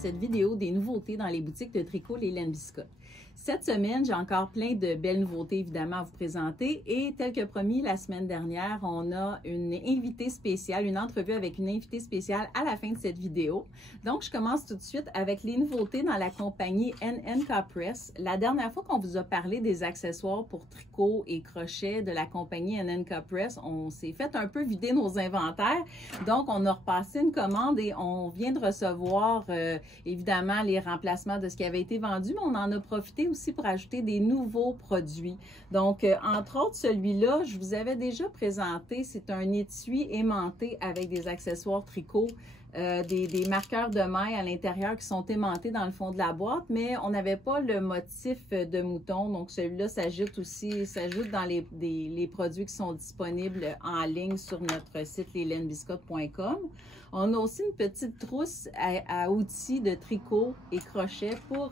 cette vidéo des nouveautés dans les boutiques de tricot Les Laines Biscotte. Cette semaine, j'ai encore plein de belles nouveautés évidemment à vous présenter et tel que promis la semaine dernière, on a une invitée spéciale, une entrevue avec une invitée spéciale à la fin de cette vidéo. Donc, je commence tout de suite avec les nouveautés dans la compagnie NNK Press. La dernière fois qu'on vous a parlé des accessoires pour tricot et crochet de la compagnie NNK Press, on s'est fait un peu vider nos inventaires. Donc, on a repassé une commande et on vient de recevoir évidemment les remplacements de ce qui avait été vendu, mais on en a profité aussi pour ajouter des nouveaux produits. Donc, entre autres, celui-là, je vous avais déjà présenté, c'est un étui aimanté avec des accessoires tricot, des marqueurs de mailles à l'intérieur qui sont aimantés dans le fond de la boîte, mais on n'avait pas le motif de mouton. Donc, celui-là s'ajoute dans les produits qui sont disponibles en ligne sur notre site leslainesbiscotte.com. On a aussi une petite trousse à outils de tricot et crochet pour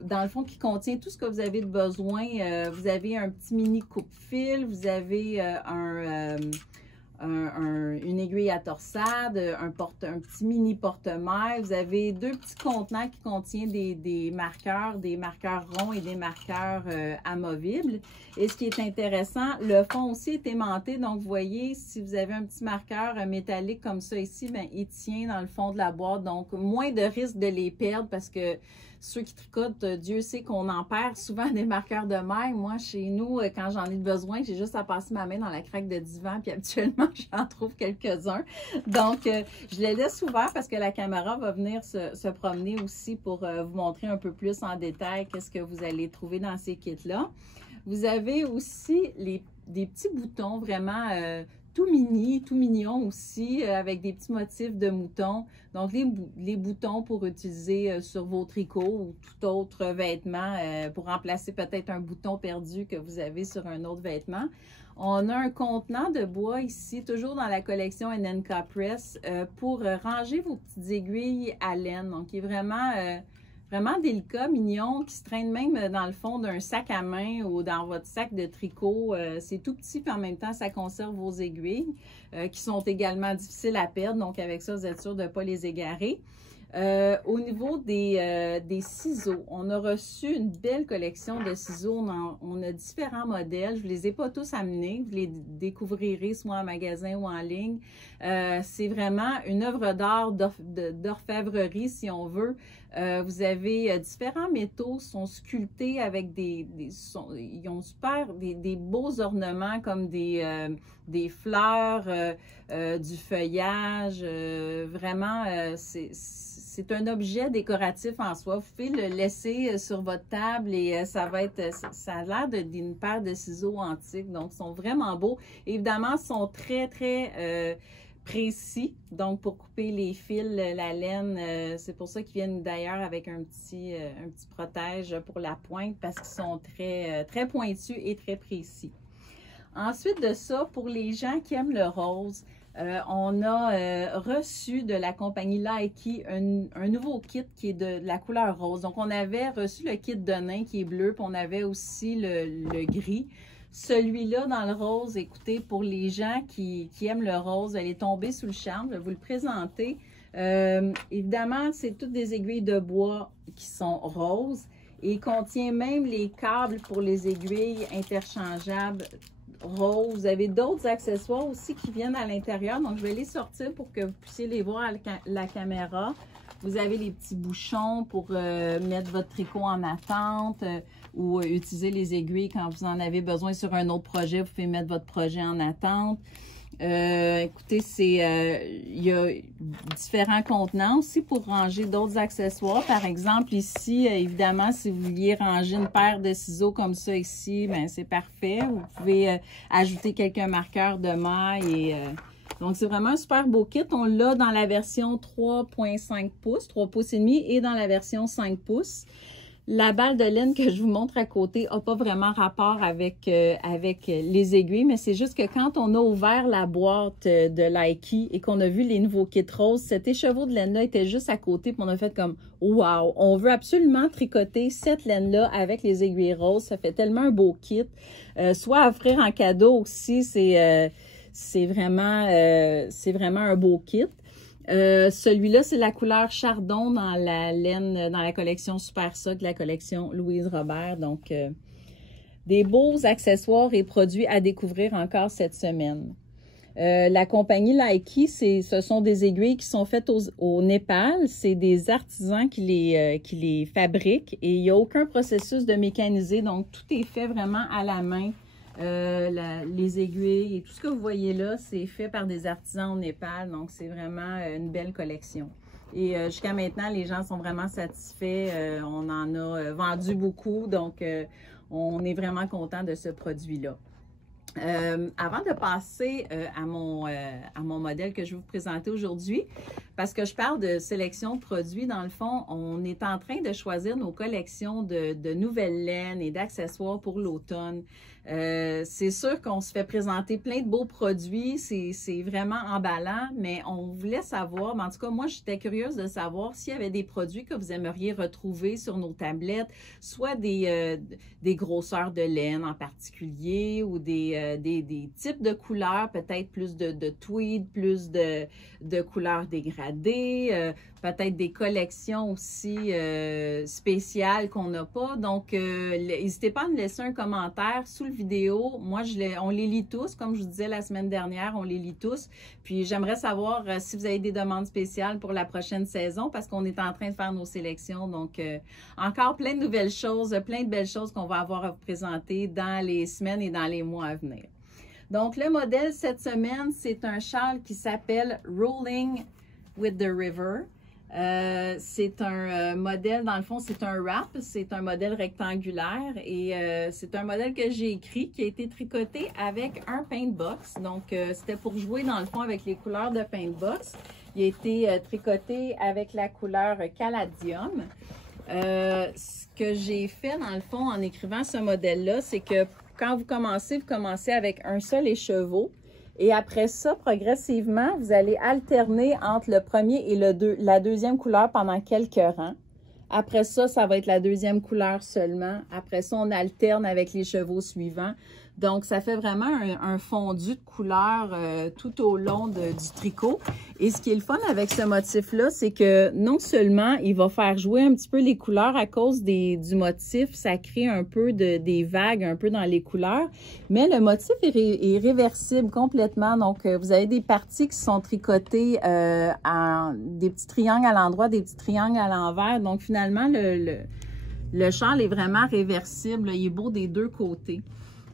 dans le fond, qui contient tout ce que vous avez de besoin. Vous avez un petit mini coupe-fil, vous avez une aiguille à torsade, un petit mini porte-mailles. Vous avez deux petits contenants qui contiennent des marqueurs ronds et des marqueurs amovibles. Et ce qui est intéressant, le fond aussi est aimanté. Donc, vous voyez, si vous avez un petit marqueur métallique comme ça ici, bien, il tient dans le fond de la boîte. Donc, moins de risque de les perdre parce que ceux qui tricotent, Dieu sait qu'on en perd souvent des marqueurs de mailles. Moi, chez nous, quand j'en ai besoin, j'ai juste à passer ma main dans la craque de divan, puis habituellement, j'en trouve quelques-uns. Donc, je les laisse ouverts parce que la caméra va venir se promener aussi pour vous montrer un peu plus en détail qu'est-ce que vous allez trouver dans ces kits-là. Vous avez aussi des petits boutons vraiment tout mini, tout mignon aussi, avec des petits motifs de moutons. Donc, les boutons pour utiliser sur vos tricots ou tout autre vêtement pour remplacer peut-être un bouton perdu que vous avez sur un autre vêtement. On a un contenant de bois ici, toujours dans la collection NNK Press, pour ranger vos petites aiguilles à laine. Donc, il est vraiment délicat, mignon, qui se traîne même dans le fond d'un sac à main ou dans votre sac de tricot. C'est tout petit, puis en même temps, ça conserve vos aiguilles, qui sont également difficiles à perdre. Donc, avec ça, vous êtes sûr de ne pas les égarer. Au niveau des ciseaux, on a reçu une belle collection de ciseaux. On a différents modèles. Je ne les ai pas tous amenés. Vous les découvrirez soit en magasin ou en ligne. C'est vraiment une œuvre d'art d'orfèvrerie, si on veut. Vous avez différents métaux, sont sculptés avec ils ont des beaux ornements comme des fleurs, du feuillage. Vraiment, c'est un objet décoratif en soi. Vous pouvez le laisser sur votre table et ça a l'air d'une paire de ciseaux antiques. Donc, ils sont vraiment beaux. Évidemment, ils sont très, très précis. Donc, pour couper les fils, la laine, c'est pour ça qu'ils viennent d'ailleurs avec un petit protège pour la pointe parce qu'ils sont très, très pointus et très précis. Ensuite de ça, pour les gens qui aiment le rose, on a reçu de la compagnie Laiki un nouveau kit qui est de la couleur rose. Donc, on avait reçu le kit de nain qui est bleu, puis on avait aussi le gris. Celui-là, dans le rose, écoutez, pour les gens qui aiment le rose, elle est tombée sous le charme. Je vais vous le présenter. Évidemment, c'est toutes des aiguilles de bois qui sont roses et il contient même les câbles pour les aiguilles interchangeables rose. Vous avez d'autres accessoires aussi qui viennent à l'intérieur. Donc, je vais les sortir pour que vous puissiez les voir à la caméra. Vous avez les petits bouchons pour mettre votre tricot en attente ou utiliser les aiguilles quand vous en avez besoin sur un autre projet. Vous pouvez mettre votre projet en attente. Écoutez, il y a différents contenants aussi pour ranger d'autres accessoires. Par exemple, ici, évidemment, si vous vouliez ranger une paire de ciseaux comme ça ici, ben c'est parfait. Vous pouvez ajouter quelques marqueurs de maille. Donc, c'est vraiment un super beau kit. On l'a dans la version 3,5 pouces, 3 pouces et demi, et dans la version 5 pouces. La balle de laine que je vous montre à côté n'a pas vraiment rapport avec les aiguilles, mais c'est juste que quand on a ouvert la boîte de Laiki et qu'on a vu les nouveaux kits roses, cet écheveau de laine-là était juste à côté, puis on a fait comme « Wow! On veut absolument tricoter cette laine-là avec les aiguilles roses. Ça fait tellement un beau kit. Soit à offrir en cadeau aussi, c'est vraiment un beau kit. Celui-là, c'est la couleur Chardon dans la laine, dans la collection Super Sock de la collection Louise Robert. Donc, des beaux accessoires et produits à découvrir encore cette semaine. La compagnie Laiki, ce sont des aiguilles qui sont faites au Népal. C'est des artisans qui les fabriquent et il n'y a aucun processus de mécanisé. Donc, tout est fait vraiment à la main. Les aiguilles et tout ce que vous voyez là, c'est fait par des artisans au Népal. Donc, c'est vraiment une belle collection. Et jusqu'à maintenant, les gens sont vraiment satisfaits. On en a vendu beaucoup. Donc, on est vraiment content de ce produit-là. Avant de passer à mon modèle que je vais vous présenter aujourd'hui, parce que je parle de sélection de produits, dans le fond, on est en train de choisir nos collections de nouvelles laines et d'accessoires pour l'automne. C'est sûr qu'on se fait présenter plein de beaux produits, c'est vraiment emballant, mais on voulait savoir, mais en tout cas, moi, j'étais curieuse de savoir s'il y avait des produits que vous aimeriez retrouver sur nos tablettes, soit des grosseurs de laine en particulier ou des types de couleurs, peut-être plus de tweed, plus de couleurs dégradées, peut-être des collections aussi spéciales qu'on n'a pas. Donc, n'hésitez pas à me laisser un commentaire sous le vidéo. Moi, on les lit tous. Comme je vous disais la semaine dernière, on les lit tous. Puis, j'aimerais savoir si vous avez des demandes spéciales pour la prochaine saison parce qu'on est en train de faire nos sélections. Donc, encore plein de nouvelles choses, plein de belles choses qu'on va avoir à vous présenter dans les semaines et dans les mois à venir. Donc, le modèle cette semaine, c'est un châle qui s'appelle Rolling with the River. C'est un modèle, dans le fond, c'est un wrap, c'est un modèle rectangulaire et c'est un modèle que j'ai écrit qui a été tricoté avec un paintbox. Donc, c'était pour jouer, dans le fond, avec les couleurs de paintbox. Il a été tricoté avec la couleur Caladium. Ce que j'ai fait, dans le fond, en écrivant ce modèle-là, c'est que quand vous commencez avec un seul écheveau. Et après ça, progressivement, vous allez alterner entre le premier et la deuxième couleur pendant quelques rangs. Après ça, ça va être la deuxième couleur seulement. Après ça, on alterne avec les chevaux suivants. Donc, ça fait vraiment un fondu de couleurs tout au long du tricot. Et ce qui est le fun avec ce motif-là, c'est que non seulement il va faire jouer un petit peu les couleurs à cause du motif, ça crée un peu des vagues un peu dans les couleurs, mais le motif est réversible complètement. Donc, vous avez des parties qui sont tricotées en des petits triangles à l'endroit, des petits triangles à l'envers. Donc, finalement, le châle est vraiment réversible. Il est beau des deux côtés.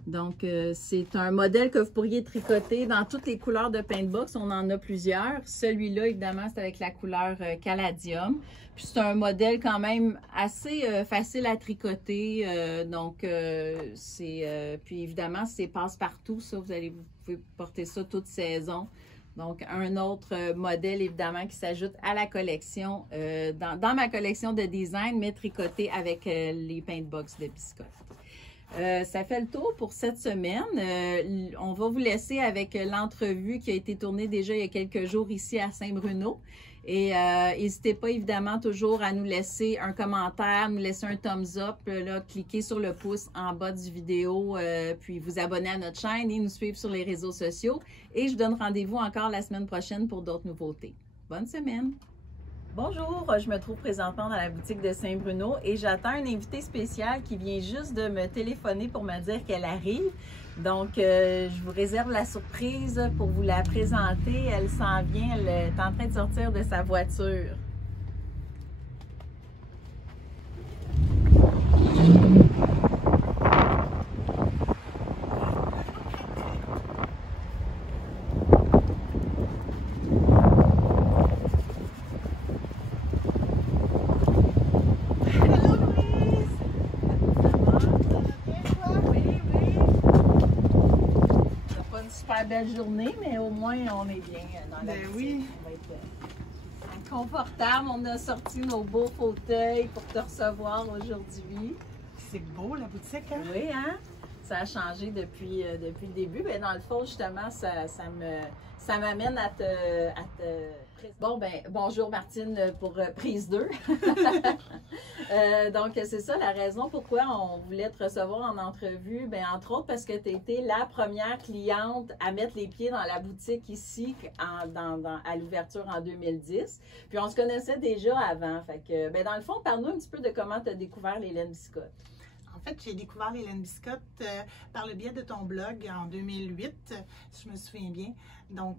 Donc, c'est un modèle que vous pourriez tricoter dans toutes les couleurs de paintbox. On en a plusieurs. Celui-là, évidemment, c'est avec la couleur Caladium. Puis, c'est un modèle quand même assez facile à tricoter. Puis, évidemment, c'est passe-partout. Ça, vous pouvez porter ça toute saison. Donc, un autre modèle, évidemment, qui s'ajoute à la collection, dans ma collection de design, mais tricoté avec les paintbox de Biscotte. Ça fait le tour pour cette semaine. On va vous laisser avec l'entrevue qui a été tournée déjà il y a quelques jours ici à Saint-Bruno. Et n'hésitez pas évidemment toujours à nous laisser un commentaire, nous laisser un thumbs up, là, cliquez sur le pouce en bas du vidéo, puis vous abonner à notre chaîne et nous suivre sur les réseaux sociaux. Et je vous donne rendez-vous encore la semaine prochaine pour d'autres nouveautés. Bonne semaine! Bonjour, je me trouve présentement dans la boutique de Saint-Bruno et j'attends une invitée spéciale qui vient juste de me téléphoner pour me dire qu'elle arrive. Donc, je vous réserve la surprise pour vous la présenter. Elle s'en vient, elle est en train de sortir de sa voiture. Belle journée, mais au moins on est bien dans la boutique. Oui. On va être confortable. On a sorti nos beaux fauteuils pour te recevoir aujourd'hui. C'est beau la boutique, hein? Oui, hein? ça a changé depuis le début. Mais dans le fond, justement, ça m'amène à te... Bon, ben, bonjour Martine pour prise 2. Donc, c'est ça la raison pourquoi on voulait te recevoir en entrevue. Ben, entre autres parce que tu étais la première cliente à mettre les pieds dans la boutique ici à l'ouverture en 2010. Puis, on se connaissait déjà avant. Fait que, ben, dans le fond, parle-nous un petit peu de comment tu as découvert les laines biscottes. En fait, j'ai découvert les laines biscottes par le biais de ton blog en 2008, si je me souviens bien. Donc,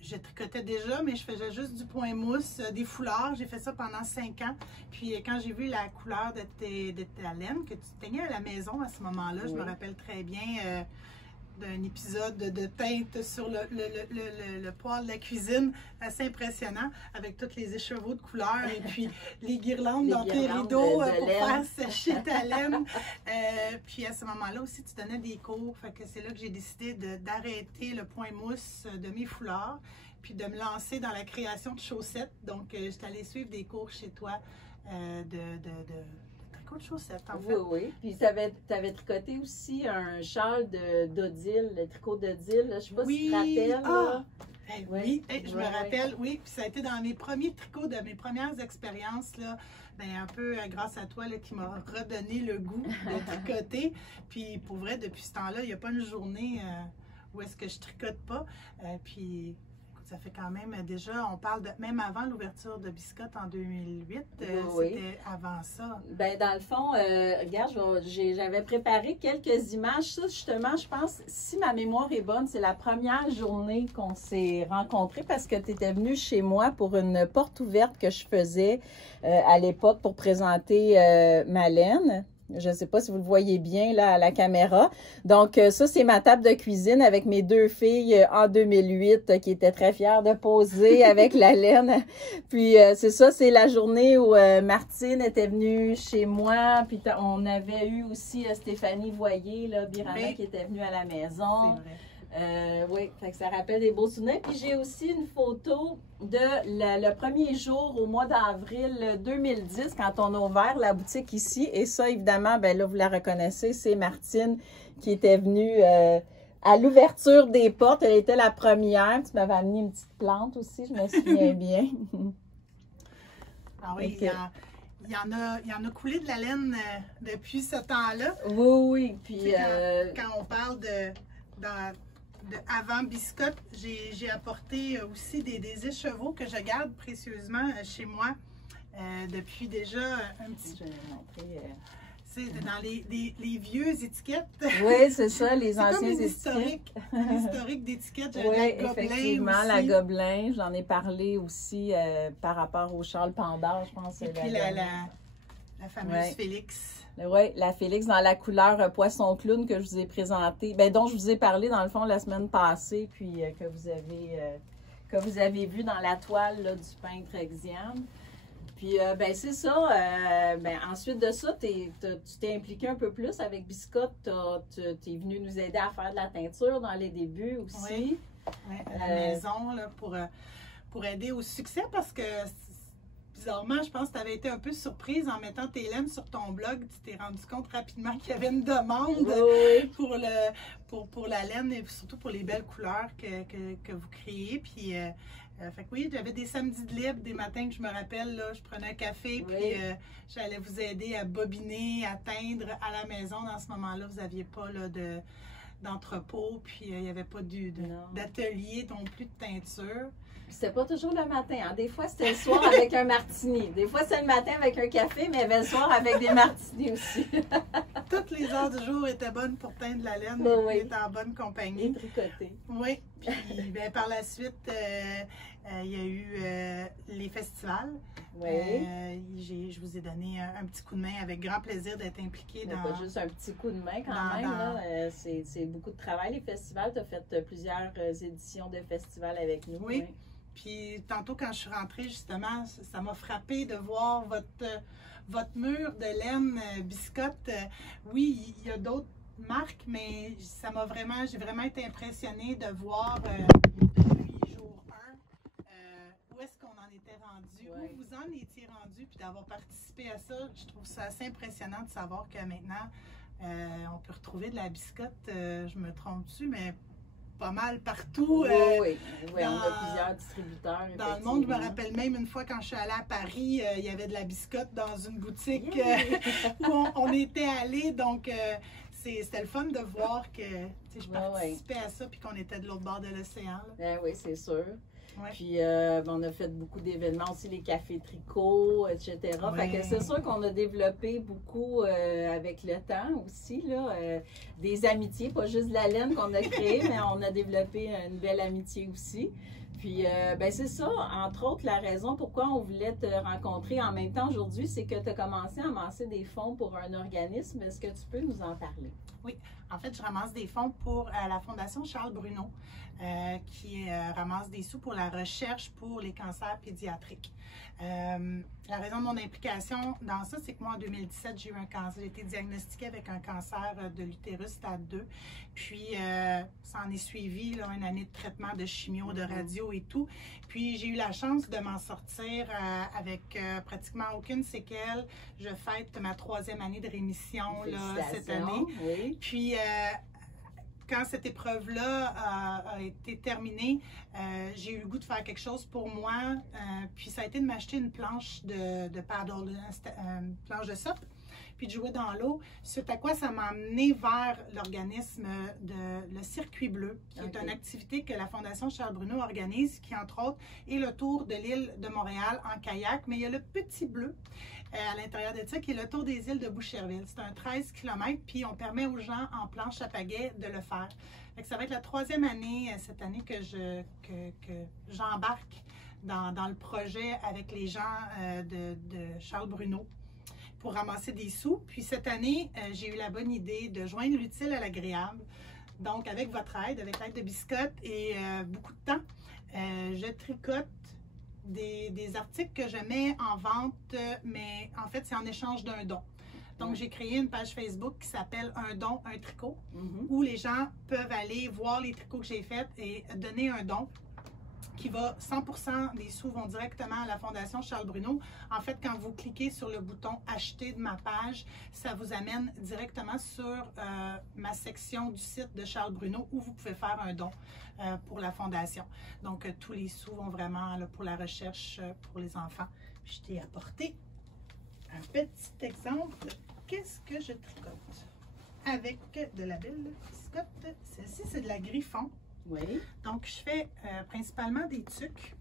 je tricotais déjà, mais je faisais juste du point mousse, des foulards. J'ai fait ça pendant 5 ans. Puis, quand j'ai vu la couleur de ta laine que tu teignais à la maison à ce moment-là, oui. Je me rappelle très bien d'un épisode de teinte sur le poêle de la cuisine, assez impressionnant, avec tous les écheveaux de couleurs et puis les guirlandes dans tes rideaux pour faire sécher ta laine. Puis à ce moment-là aussi, tu donnais des cours, fait que c'est là que j'ai décidé d'arrêter le point mousse de mes foulards, puis de me lancer dans la création de chaussettes. Donc, je suis allée suivre des cours chez toi de chaussettes, en fait. Oui. Puis, tu avais tricoté aussi un châle d'Odile, le tricot d'Odile. Je ne sais pas si tu te rappelles. Ah! Oui, je me rappelle, oui. Puis, ça a été dans mes premiers tricots, de mes premières expériences, là. Ben, un peu grâce à toi, là, qui m'a redonné le goût de tricoter. Puis, pour vrai, depuis ce temps-là, il n'y a pas une journée où est-ce que je tricote pas. Puis, ça fait quand même déjà, on parle de même avant l'ouverture de Biscotte en 2008, oui. C'était avant ça. Ben dans le fond, regarde, j'avais préparé quelques images. Ça, justement, je pense, si ma mémoire est bonne, c'est la première journée qu'on s'est rencontrés parce que tu étais venue chez moi pour une porte ouverte que je faisais à l'époque pour présenter ma laine. Je ne sais pas si vous le voyez bien là à la caméra. Donc, ça, c'est ma table de cuisine avec mes 2 filles en 2008 qui étaient très fières de poser avec la laine. Puis, c'est ça, c'est la journée où Martine était venue chez moi. Puis, on avait eu aussi Stéphanie Voyer, là, Birama, qui était venue à la maison. C'est vrai. Oui, fait que ça rappelle des beaux souvenirs. Puis j'ai aussi une photo de le premier jour au mois d'avril 2010 quand on a ouvert la boutique ici. Et ça, évidemment, ben là, vous la reconnaissez, c'est Martine qui était venue à l'ouverture des portes. Elle était la première. Tu m'avais amené une petite plante aussi, je me souviens bien. Ah oui, il y en a coulé de la laine depuis ce temps-là. Oui. Puis quand on parle avant Biscotte, j'ai apporté aussi des écheveaux que je garde précieusement chez moi depuis déjà un petit... Je vais montrer... C'est dans les vieux étiquettes. Oui, c'est ça, les anciens étiquettes. L'historique d'étiquettes. Oui, effectivement, la Gobelin. J'en ai parlé aussi par rapport au Charles Pandard, je pense. Et puis la fameuse Félix. Oui, la Félix dans la couleur poisson clown que je vous ai présentée, dont je vous ai parlé dans le fond la semaine passée, puis que vous avez vu dans la toile là, du peintre Xian. Puis, c'est ça. Ensuite de ça, tu t'es impliqué un peu plus avec Biscotte. Tu es venu nous aider à faire de la teinture dans les débuts aussi. Oui, à la maison là, pour aider au succès parce que bizarrement, je pense que tu avais été un peu surprise en mettant tes laines sur ton blog. Tu t'es rendu compte rapidement qu'il y avait une demande pour la laine et surtout pour les belles couleurs que vous créez. Puis, fait que oui, j'avais des samedis de libre, des matins que je me rappelle, là, je prenais un café, puis j'allais vous aider à bobiner, à teindre à la maison. Dans ce moment-là, vous n'aviez pas là, d'entrepôt, puis il n'y avait pas d'atelier non plus de teinture. C'était pas toujours le matin. Hein. Des fois, c'était le soir avec un martini. Des fois, c'est le matin avec un café, mais il y avait le soir avec des martinis aussi. Toutes les heures du jour étaient bonnes pour teindre la laine. Oui. Était en bonne compagnie. Et tricoter. Oui. Puis par la suite, il y a eu les festivals. Oui. Je vous ai donné un petit coup de main avec grand plaisir d'être impliquée dans... Pas juste un petit coup de main quand même. C'est beaucoup de travail, les festivals. Tu as fait plusieurs éditions de festivals avec nous. Oui. Puis tantôt, quand je suis rentrée, justement, ça m'a frappé de voir votre mur de laine Biscotte. Oui, il y a d'autres marques, mais j'ai vraiment été impressionnée de voir depuis jour 1 où est-ce qu'on en était rendu, où vous en étiez rendu, puis d'avoir participé à ça. Je trouve ça assez impressionnant de savoir que maintenant, On peut retrouver de la biscotte, je me trompe dessus, mais pas mal partout. Oui, on a plusieurs distributeurs. Dans le monde, je me rappelle même une fois quand je suis allée à Paris, il y avait de la biscotte dans une boutique où on était allés. Donc, c'était le fun de voir que je participais à ça puis qu'on était de l'autre bord de l'océan. Oui, c'est sûr. Ouais. Puis, on a fait beaucoup d'événements aussi, les cafés tricot, etc. Ouais. Fait que c'est sûr qu'on a développé beaucoup avec le temps aussi, là, des amitiés, pas juste de la laine qu'on a créée, mais on a développé une belle amitié aussi. Puis, ben c'est ça, entre autres, la raison pourquoi on voulait te rencontrer en même temps aujourd'hui, c'est que tu as commencé à amasser des fonds pour un organisme. Est-ce que tu peux nous en parler? Oui, en fait, je ramasse des fonds pour la Fondation Charles Bruno, qui ramasse des sous pour la recherche pour les cancers pédiatriques. La raison de mon implication dans ça, c'est que moi, en 2017, j'ai eu un cancer. J'ai été diagnostiquée avec un cancer de l'utérus stade 2. Puis, ça en est suivi là, une année de traitement de chimio, de radio et tout. Puis, j'ai eu la chance de m'en sortir avec pratiquement aucune séquelle. Je fête ma 3e année de rémission là, cette année. Oui. Puis, quand cette épreuve-là a été terminée, j'ai eu le goût de faire quelque chose pour moi. Puis ça a été de m'acheter une planche de paddle, une planche de SUP, puis de jouer dans l'eau. Suite à quoi ça m'a amené vers l'organisme le Circuit Bleu, qui est une activité que la Fondation Charles Bruno organise, qui entre autres est le tour de l'île de Montréal en kayak. Mais il y a le Petit Bleu à l'intérieur de ça, qui est le tour des îles de Boucherville. C'est un 13 km, puis on permet aux gens en planche à pagaie de le faire. Fait que ça va être la 3e année, cette année, que j'embarque dans le projet avec les gens de Charles Bruno pour ramasser des sous. Puis cette année, j'ai eu la bonne idée de joindre l'utile à l'agréable. Donc, avec votre aide, avec l'aide de Biscotte et beaucoup de temps, je tricote des articles que je mets en vente, mais en fait, c'est en échange d'un don. Donc, j'ai créé une page Facebook qui s'appelle Un don, un tricot, où les gens peuvent aller voir les tricots que j'ai faits et donner un don qui va, 100% des sous vont directement à la Fondation Charles Bruno. En fait, quand vous cliquez sur le bouton « Acheter » de ma page, ça vous amène directement sur ma section du site de Charles Bruno où vous pouvez faire un don pour la Fondation. Donc, tous les sous vont vraiment là, pour la recherche pour les enfants. Puis, je t'ai apporté un petit exemple de qu'est-ce que je tricote avec de la belle biscotte. Celle-ci, c'est de la Griffon. Oui. Donc, je fais principalement des tucs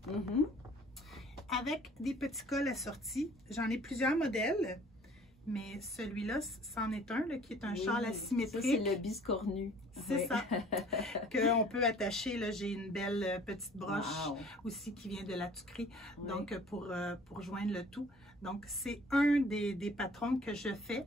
avec des petits cols assortis. J'en ai plusieurs modèles, mais celui-là, c'en est un là, qui est un châle asymétrique. Ça, c'est le biscornu. C'est ça. Qu'on peut attacher. J'ai une belle petite broche aussi qui vient de la tuquerie. Donc, pour joindre le tout. Donc, c'est un des patrons que je fais.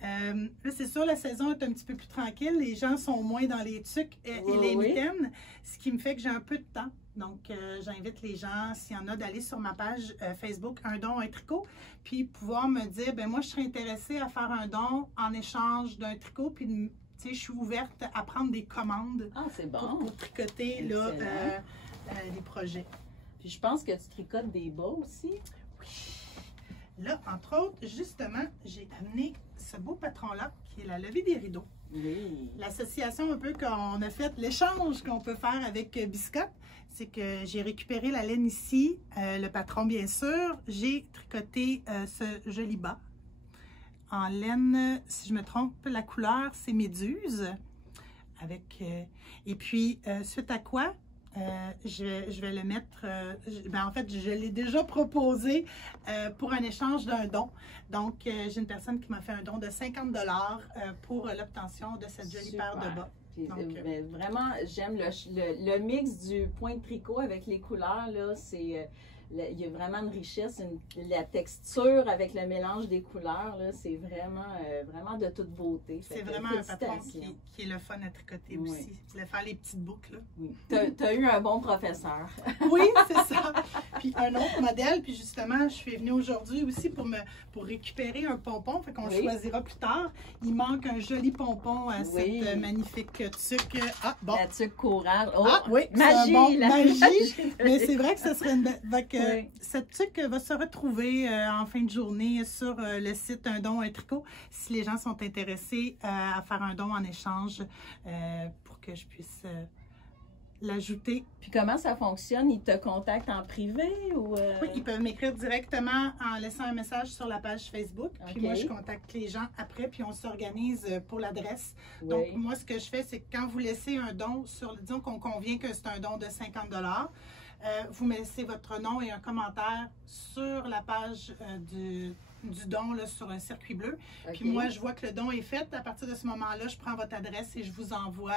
Là, c'est sûr, la saison est un petit peu plus tranquille. Les gens sont moins dans les tucs et les mitaines, ce qui me fait que j'ai un peu de temps. Donc, j'invite les gens, s'il y en a, d'aller sur ma page Facebook Un don, un tricot, puis pouvoir me dire, ben moi, je serais intéressée à faire un don en échange d'un tricot, puis tu sais, je suis ouverte à prendre des commandes pour tricoter là, les projets. Puis je pense que tu tricotes des bas aussi. Oui. Là, entre autres, justement, j'ai amené ce beau patron-là, qui est la levée des rideaux. Oui. L'association un peu qu'on a fait, l'échange qu'on peut faire avec Biscotte, c'est que j'ai récupéré la laine ici, le patron bien sûr. J'ai tricoté ce joli bas en laine, si je me trompe, la couleur, c'est méduse. Avec, et puis, suite à quoi? Je vais le mettre, en fait, je l'ai déjà proposé pour un échange d'un don. Donc, j'ai une personne qui m'a fait un don de 50 $, pour l'obtention de cette jolie paire de bas. Donc, vraiment, j'aime le mix du point de tricot avec les couleurs, là, c'est... il y a vraiment une richesse, la texture avec le mélange des couleurs, c'est vraiment de toute beauté. C'est vraiment un patron qui est le fun à tricoter aussi. Je voulais faire les petites boucles. Là. Oui. Tu as eu un bon professeur. Oui, c'est ça. Puis un autre modèle, puis justement, je suis venue aujourd'hui aussi pour récupérer un pompon, fait qu'on le choisira plus tard. Il manque un joli pompon à cette magnifique tuque. Ah, bon. La tuque corale. Oh, oui, magie! Magie! Mais c'est vrai que ce serait une... Oui. cette tuque va se retrouver en fin de journée sur le site Un don, un tricot, si les gens sont intéressés à faire un don en échange pour que je puisse l'ajouter. Puis comment ça fonctionne? Ils te contactent en privé ou... Oui, ils peuvent m'écrire directement en laissant un message sur la page Facebook. Puis moi, je contacte les gens après, puis on s'organise pour l'adresse. Oui. Donc, moi, ce que je fais, c'est que quand vous laissez un don, disons qu'on convient que c'est un don de 50 $, vous me laissez votre nom et un commentaire sur la page du don là, sur un circuit bleu. Puis moi, je vois que le don est fait. À partir de ce moment-là, je prends votre adresse et je vous envoie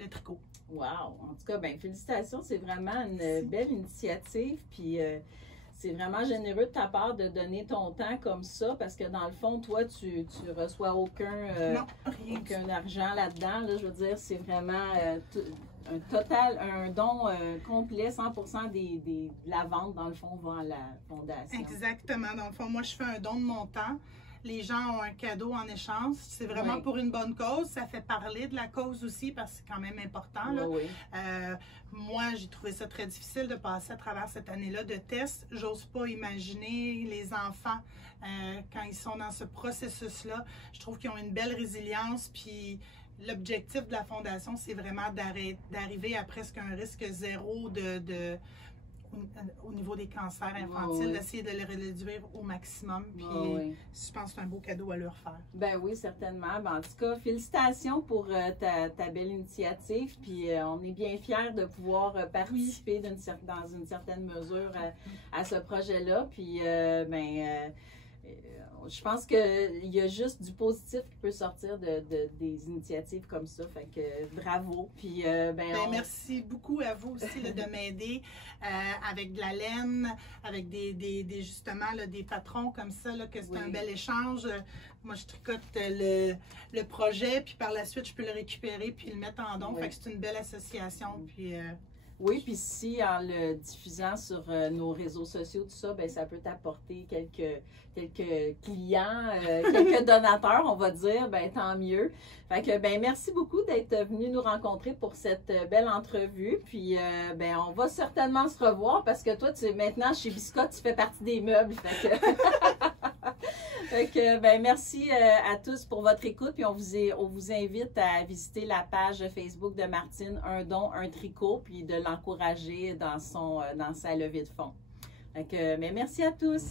le tricot. Wow! En tout cas, ben félicitations, c'est vraiment une belle initiative. Puis c'est vraiment généreux de ta part de donner ton temps comme ça, parce que dans le fond, toi, tu reçois aucun argent là-dedans. Là, je veux dire, c'est vraiment un don complet, 100% de la vente, dans le fond, va à la fondation. Exactement. Dans le fond, moi, je fais un don de mon temps. Les gens ont un cadeau en échange. C'est vraiment pour une bonne cause. Ça fait parler de la cause aussi parce que c'est quand même important. Là. Moi, j'ai trouvé ça très difficile de passer à travers cette année-là de tests. J'ose pas imaginer les enfants quand ils sont dans ce processus-là. Je trouve qu'ils ont une belle résilience. Puis l'objectif de la Fondation, c'est vraiment d'arriver à presque un risque zéro au niveau des cancers infantiles, d'essayer de les réduire au maximum. Puis je pense que c'est un beau cadeau à leur faire. Ben oui, certainement. Ben, en tout cas, félicitations pour ta belle initiative. Puis on est bien fiers de pouvoir participer dans une certaine mesure à ce projet-là. Puis je pense qu'il y a juste du positif qui peut sortir des initiatives comme ça. Fait que bravo. Puis, merci beaucoup à vous aussi là, de m'aider avec de la laine, avec justement là, des patrons comme ça, là, que c'est un bel échange. Moi, je tricote le projet, puis par la suite, je peux le récupérer puis le mettre en don. Fait que c'est une belle association. Puis, oui, puis si en le diffusant sur nos réseaux sociaux, tout ça, ben ça peut t'apporter quelques clients, quelques donateurs, on va dire, ben tant mieux. Fait que ben merci beaucoup d'être venu nous rencontrer pour cette belle entrevue. Puis ben on va certainement se revoir parce que toi, maintenant chez Biscotte, tu fais partie des meubles. Fait que Fait que, ben, merci à tous pour votre écoute. Puis on vous invite à visiter la page Facebook de Martine, Un don, un tricot, puis de l'encourager dans sa levée de fonds. Fait que, ben, merci à tous.